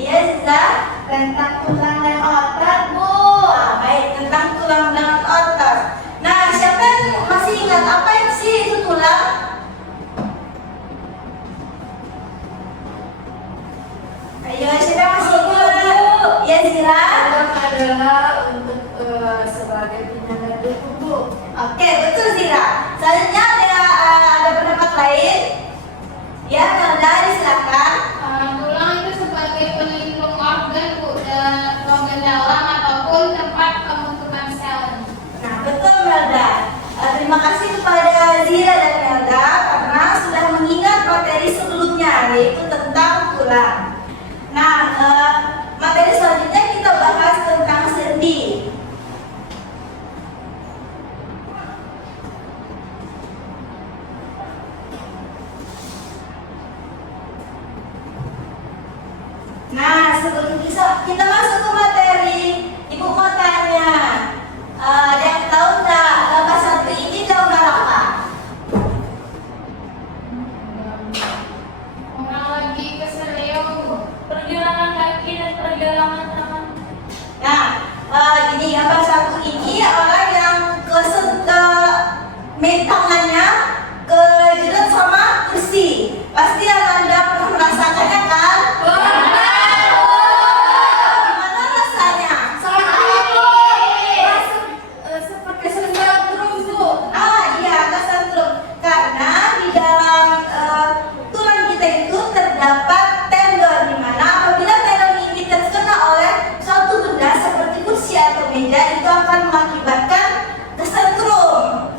Iya, Ziza. Tentang tulang dan otot, Bu. Baik, tentang tulang dan otot. Nah, siapa yang masih ingat apa sih itu tulang? Ayo, siapa yang masih ingat? Ya, Zira. Tulang adalah untuk sebagai penyangga tubuh, Bu. Oke, betul Zira. Selanjutnya ada pendapat lain? Ya, Melda, silakan. Tulang itu sebagai pelindung organ, Bu, dan organ dalam ataupun tempat pembentukan sel. Nah, betul Melda. Terima kasih kepada Zira dan Melda karena sudah mengingat materi sebelumnya, yaitu tentang tulang. Nah, materi selanjutnya kita bahas tentang sendi. Nah, sebelum kita masuk ke materi, Ibu mau tanya, ada yang tahu nggak gambar satu ini gambar apa? Orang lagi keseleo, Bu. Pergelangan kaki dan pergelangan tangan. Nah, ini gambar satu ini orang yang tangannya kejerat sama kursi. Pasti Anda pernah merasakannya kan? Gimana rasanya? Seperti sentrum, Bu. Iya, kesetrum. Karena di dalam tulang kita itu terdapat tendon, di mana apabila tendon ini terkena oleh suatu benda seperti kursi atau meja, itu akan mengakibatkan kesetrum.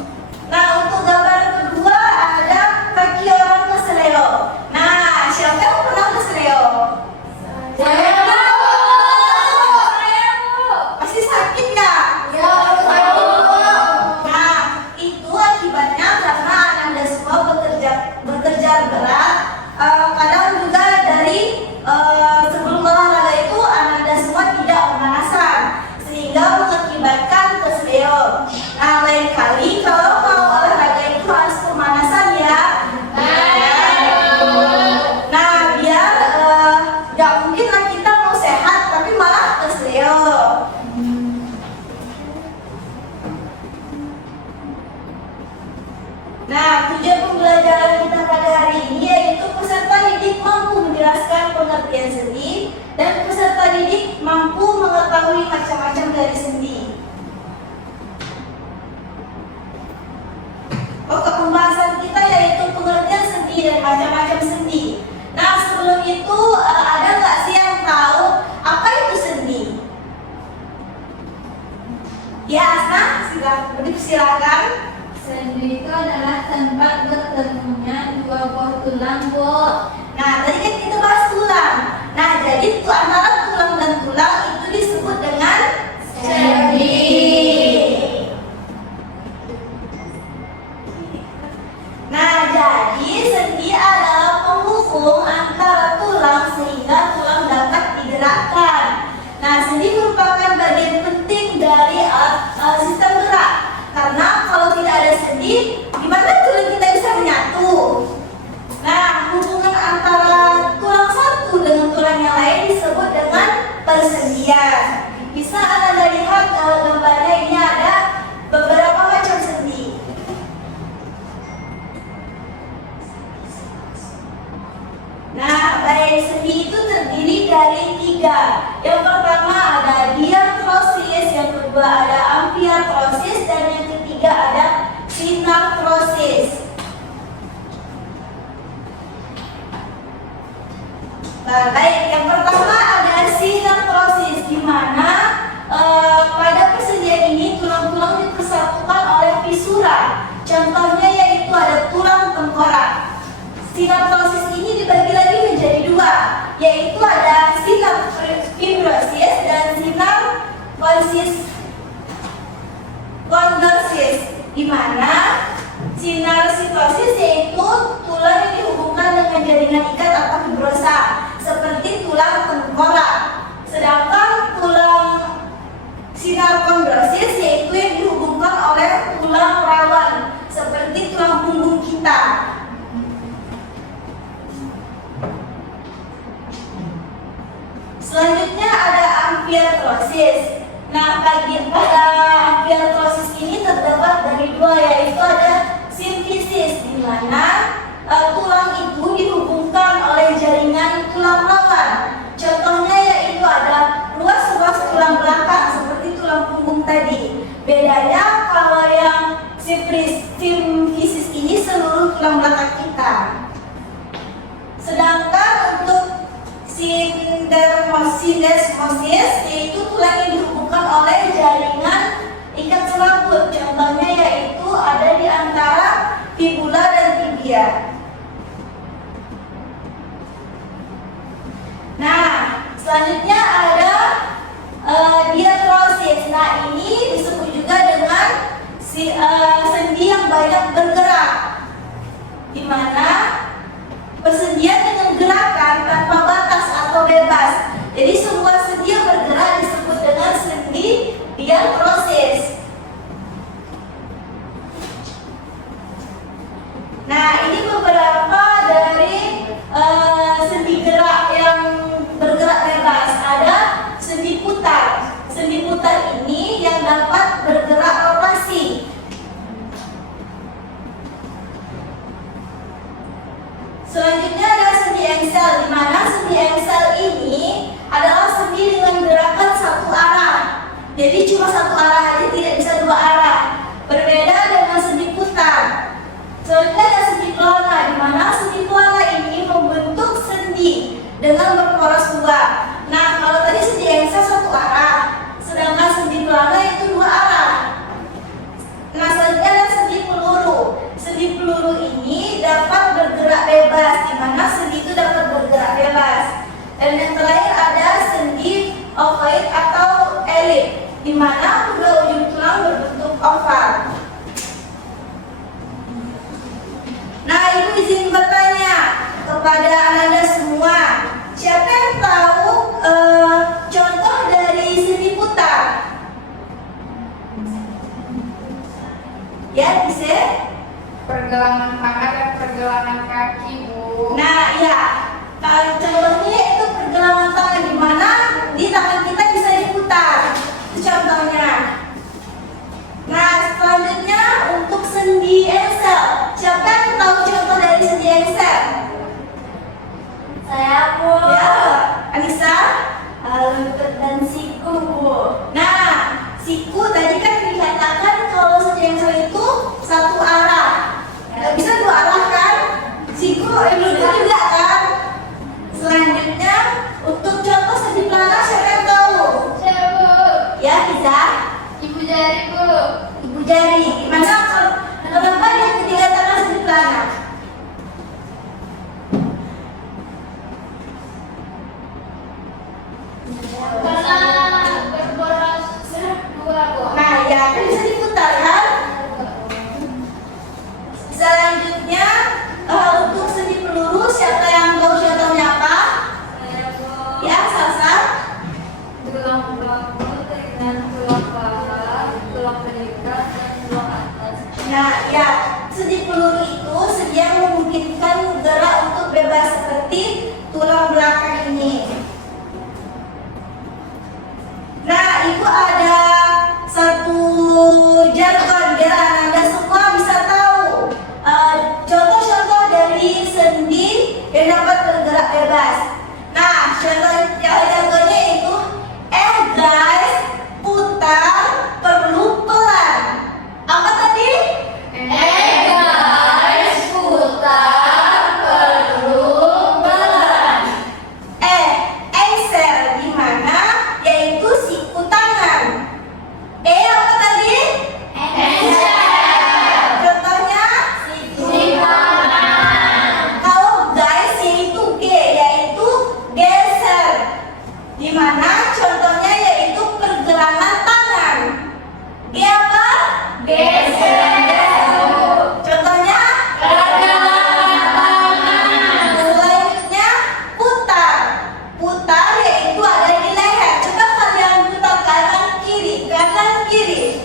Nah, untuk gambar kedua ada kaki orang keseleo. Nah, siapa yang pernah keseleo? Saya Pasti sakit nggak? Nah, itu akibatnya karena Anda semua bekerja berat. Kadang juga dari sebelum olahraga itu Anda semua tidak pemanasan, sehingga mengakibatkan keseleo. Nah, lain kali kalau mau olahraga itu harus pemanasan ya. Nah, biar nggak mungkin lah kita mau sehat tapi malah keseleo. Nah, tujuan pembelajaran kita pada hari ini yaitu peserta didik mampu menjelaskan pengertian sendi dan peserta didik mampu mengetahui macam-macam dari sendi. Pokok pembahasan kita yaitu pengertian sendi dan macam-macam sendi. Nah, sebelum itu ada nggak sih yang tahu apa itu sendi? Ya, Asna, silakan. Sendi itu adalah tempat bertemunya dua buah tulang, Bu. Nah, tadi kan kita bahas tulang. Nah, jadi antara tulang dan tulang itu disebut dengan sendi. Nah, jadi sendi adalah penghubung antara tulang sehingga tulang dapat digerakkan. Nah, sendi merupakan bagian penting dari sistem gerak. Karena kalau tidak ada sendi, gimana tulang kita bisa menyatu? Nah, hubungan antara tulang satu dengan tulang yang lain disebut dengan persendian. Bisa Anda lihat gambarnya, ini ada beberapa macam sendi. Nah, baik, sendi itu terdiri dari 3. Yang pertama ada diartrosis, yang kedua ada amfiartrosis, dan yang ketiga ada sinartrosis. Baik, yang pertama ada sinartrosis, di mana pada persendian ini tulang-tulang dipersatukan oleh fisura. Contohnya yaitu ada tulang tengkorak. Sinartrosis ini dibagi lagi menjadi 2, yaitu ada sinarfibrosis dan sinarkondrosis, di mana sinarkondrosis yaitu tulang yang dihubungkan dengan jaringan ikat atau fibrosa seperti tulang tengkorak. Sedangkan tulang sinarkondrosis yaitu yang dihubungkan oleh tulang rawan seperti tulang punggung kita. amfiartrosis. Nah, pada amfiartrosis ini terdapat dari dua, yaitu ada simfisis, di mana tulang itu dihubungkan oleh jaringan tulang rawan. Contohnya yaitu ada ruas-ruas tulang belakang seperti tulang punggung tadi. Bedanya kalau yang simfisis ini seluruh tulang belakang kita. Sedangkan untuk syndesmosis yaitu tulang yang dihubungkan oleh jaringan ikat selaput. Contohnya yaitu ada di antara fibula dan tibia. Nah, selanjutnya ada diartrosis. Nah, ini disebut juga dengan sendi yang banyak bergerak, di mana persendian dengan gerakan tanpa batas atau bebas. Jadi semua sendi yang bergerak disebut dengan sendi diartrosis. Nah, ini beberapa dari sendi gerak yang bergerak bebas. Ada sendi putar. Sendi putar ini yang dapat bergerak rotasi. Selanjutnya ada sendi engsel, di mana sendi engsel ini adalah sendi dengan gerakan satu arah. Jadi cuma satu arah aja, tidak bisa dua arah. Berbeda dengan sendi putar. Selanjutnya ada sendi pelana, di mana sendi pelana ini membentuk sendi dengan berporos dua. Nah, kalau tadi sendi engsel satu arah, sedangkan sendi pelana itu dua arah. Nah, selanjutnya ada sendi peluru. Sendi peluru ini dapat bergerak bebas, di mana sendi itu dapat bergerak bebas. Dan yang terakhir ada sendi ovoid atau elip, di mana kedua ujung tulang berbentuk oval. Nah, Ibu izin bertanya kepada Anda semua, siapa yang tahu contoh dari sendi putar? Ya, bisa? Pergelangan tangan dan pergelangan kaki, Bu. Nah, ya. Kalau contohnya itu pergelangan tangan, di mana di tangan kita bisa diputar. Itu contohnya. Nah, selanjutnya untuk sendi engsel. Siapa yang tahu contoh dari sendi engsel? Saya, Bu. Ya, Anissa? Lutut dan siku, Bu. Nah, siku tadi kan dikatakan kalau sendi engsel itu satu arah. Nggak bisa dua arah kan? Siku lutut juga kan? Selanjutnya untuk contoh sendi pelana siapa yang tahu? Saya, Bu. Ya, bisa. Ibu jari, Bu. Ibu jari. Gimana kenapa dia dikatakan sendi pelana? Karena berboros dua, Bu. Nah, ya kan bisa diputar kan? Selanjutnya untuk sendi peluru siapa yang tahu contohnya apa? Saya, Bu. Ya, Salsa. Tulang belakang dengan tulang paha, tulang pengikat, dan tulang atas. Nah, ya, sendi peluru itu sendi yang memungkinkan gerak untuk bebas seperti tulang belakang ini. Nah, itu ada satu jargon biar Anda semua bisa tahu contoh-contoh dari sendi yang dapat bergerak bebas. Nah, contoh jargonnya itu guys, putar perlu pelan. Apa tadi? Guys, putar perlu pelan. Engsel di mana? Yaitu siku tangan. Apa tadi? Engsel. Contohnya? Kalau guys yaitu G, yaitu geser. Di mana contohnya yaitu pergelangan tangan. G apa? Geser. Contohnya? Pergelangan tangan. Selanjutnya putar. Putar yaitu ada di leher. Coba kalian putar kanan kiri, kanan kiri.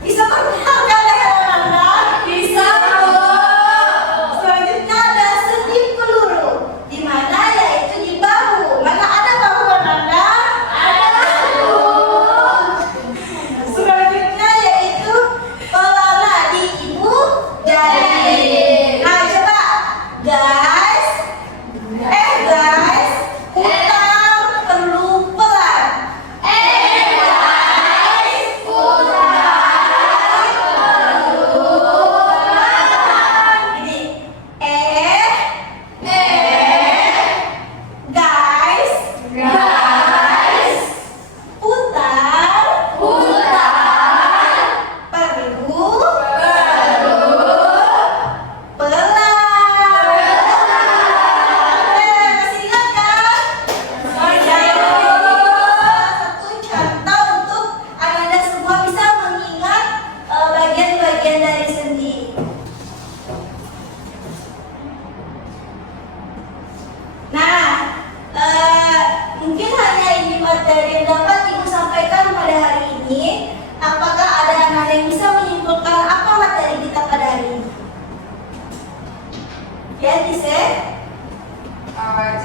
Bisa perputarkan leher Anda? Bisa, Bu. Selanjutnya ada sendi peluru, di mana yaitu di bahu. Mana ada bahu Anda?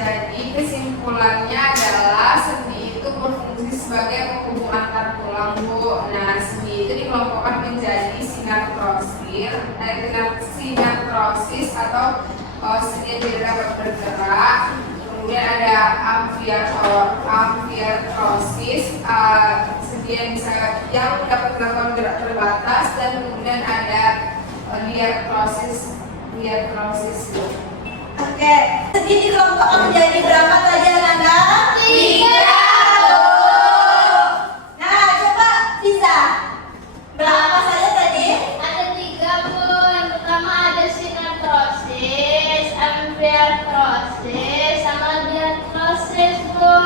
Jadi kesimpulannya adalah sendi itu berfungsi sebagai penghubung antar tulang, Bu. Nah, sendi itu dikelompokkan menjadi sinartrosis atau sendi yang tidak dapat bergerak. Kemudian ada amfiartrosis, sendi yang dapat melakukan gerak terbatas, dan kemudian ada diartrosis. Oke, sendi dikelompokkan menjadi berapa tadi Ananda? 3. Nah, coba bisa berapa saja tadi? Ada 3, Bu. Yang pertama ada sinartrosis, amfiartrosis, sama diartrosis, Bu.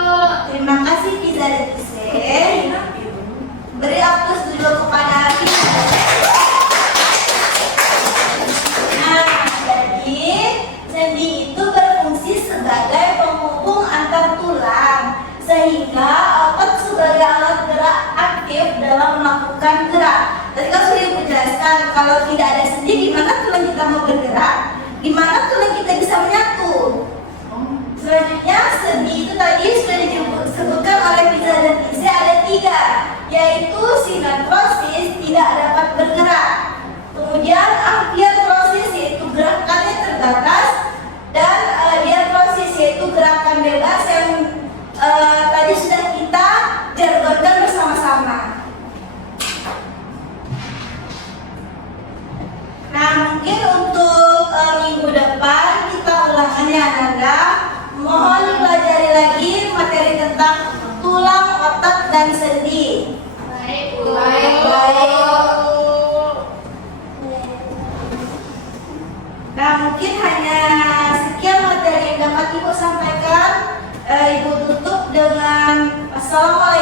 Terima kasih Pizza dan Pise. Beri aplaus dulu kepada Pizza. Nah, jadi sendi itu berfungsi sebagai penghubung antar tulang, sehingga otot sebagai alat gerak aktif dalam melakukan gerak. Tadi kan sudah dijelaskan, kalau tidak ada sendi, gimana tulang kita mau bergerak? Gimana tulang kita bisa menyatu? Selanjutnya, sendi itu tadi sudah disebutkan oleh Pizza dan Pise ada 3, yaitu sinartrosis tidak dapat bergerak, kemudian amfiartrosis yaitu gerakannya terbatas, dan diartrosis yaitu gerakan bebas yang tadi sudah kita jargonkan bersama-sama. Nah, mungkin untuk minggu depan kita ulangannya Ananda. Mohon dipelajari lagi materi tentang tulang, otot, dan sendi. Baik, Bu. Nah, mungkin hanya sekian materi yang dapat Ibu sampaikan. Ibu tutup dengan Assalamualaikum